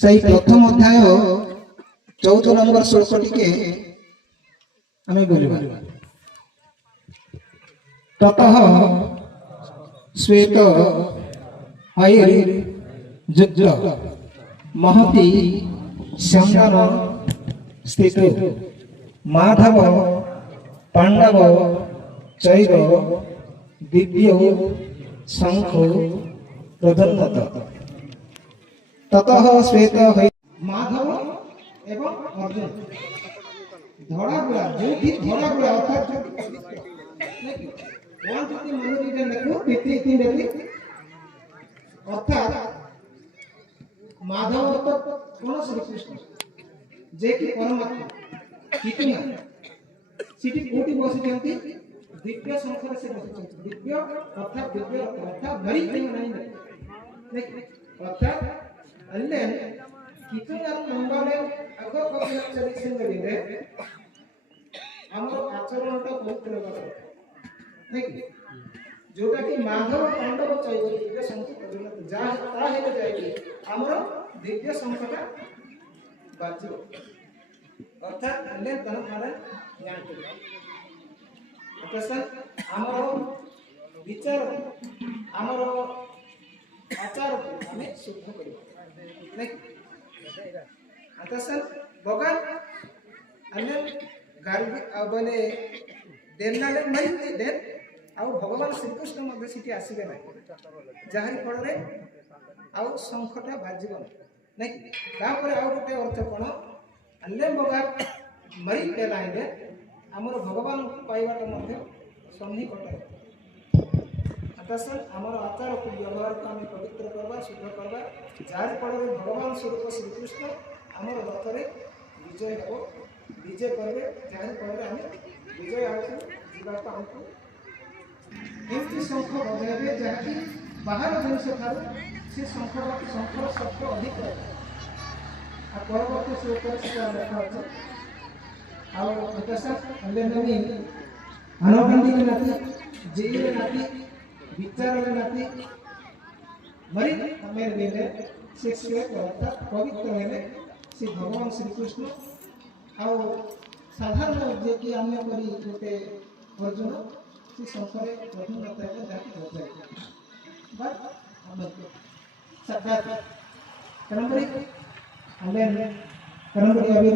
সেই প্রথম অধ্যায় 14 নম্বর শ্লোকটিকে আমি বলব। ততঃ শ্বেত যুদ্ধ মহতি স্যন্দন স্থিত মাধব পাণ্ডব চৈর দিব্য শঙ্খ প্রধন্নত। ততঃ শ্বেত মাধব এবং অর্জুন ধরাগুড়া যদি ধরাগুড়া অর্থাৎ অর্থাৎ মাধব কোন শ্রীকৃষ্ণ যে কি পরমাত্মা কিছু না সেটি কোটি বসিଛନ୍ତି দিব্য সংসারে সে বসিଛନ୍ତି দিব্য অর্থাৎ ধরি নাই অর্থাৎ ಅಲ್ಲೇ ಕಿತ್ತೂರು ಮಂಗಾಳೆ ಅಗೋಪೋಷಣ ಚಲಿಸಿದರೆ ଆମର ଆଚରଣଟା ବହୁତ ପ୍ରକାର ନାଇଁ ଯୋଉଟା କି ମାଧବ ପାଣ୍ଡବ ଚୈବ ଦିବ୍ୟ ଶଙ୍ଖ ପ୍ରଜନନ ଯାହା ତା ହେଲେ ଯାଇକି ଆମର ଦିବ୍ୟ ଶଙ୍ଖଟା ବାଜିବ ଅର୍ଥାৎ ଅନ୍ୟ ତନ ଦ୍ୱାରା ଜାଣିପାରିବ। ଅର୍ଥାৎ ଆମର ବିଚାର ଆମର ଆଚାରକୁ ଆମେ ଶୁଦ୍ଧ କରିବା ନାଇଁ ଅର୍ଥାৎ ଭଗବାନ अन्य गार्गी बोले देनाले नहीं देन आउ भगवान श्रीकृष्ण मध्य सिटी आसीबे ना जहारी फल रे आउ संखटा बाजिबो नहीं तापर आउ गोटे अर्थ कोन अन्य बगा मरी देलाइले हमर भगवान पाइबाटा मध्य सन्निकट अतः हमर आचार को व्यवहार को हम पवित्र करबा शुद्ध करबा जहारी फल रे भगवान स्वरूप श्रीकृष्ण हमर रथ रे विजय हो विजय करे जहां पर हम विजय आउट जीवा को हमको एमती शंख बजाइबे जहाँ कि बाहर जिनस ठार से शंख शब्द अधिक आ परवर्ती श्लोक लिखा अछि आउ अतसा अंदरनी अनोबंदी के नाती जेई के नाती विचार के नाती मरी हमें देले से श्लोक अर्थात पवित्र हेले से भगवान श्री कृष्ण आउ साधारण जे कि अन्य करी गोटे अर्जुन से संसारे प्रथम बताए जाके बजाय बट हम साक्षात करम करी हमें करम करी अभी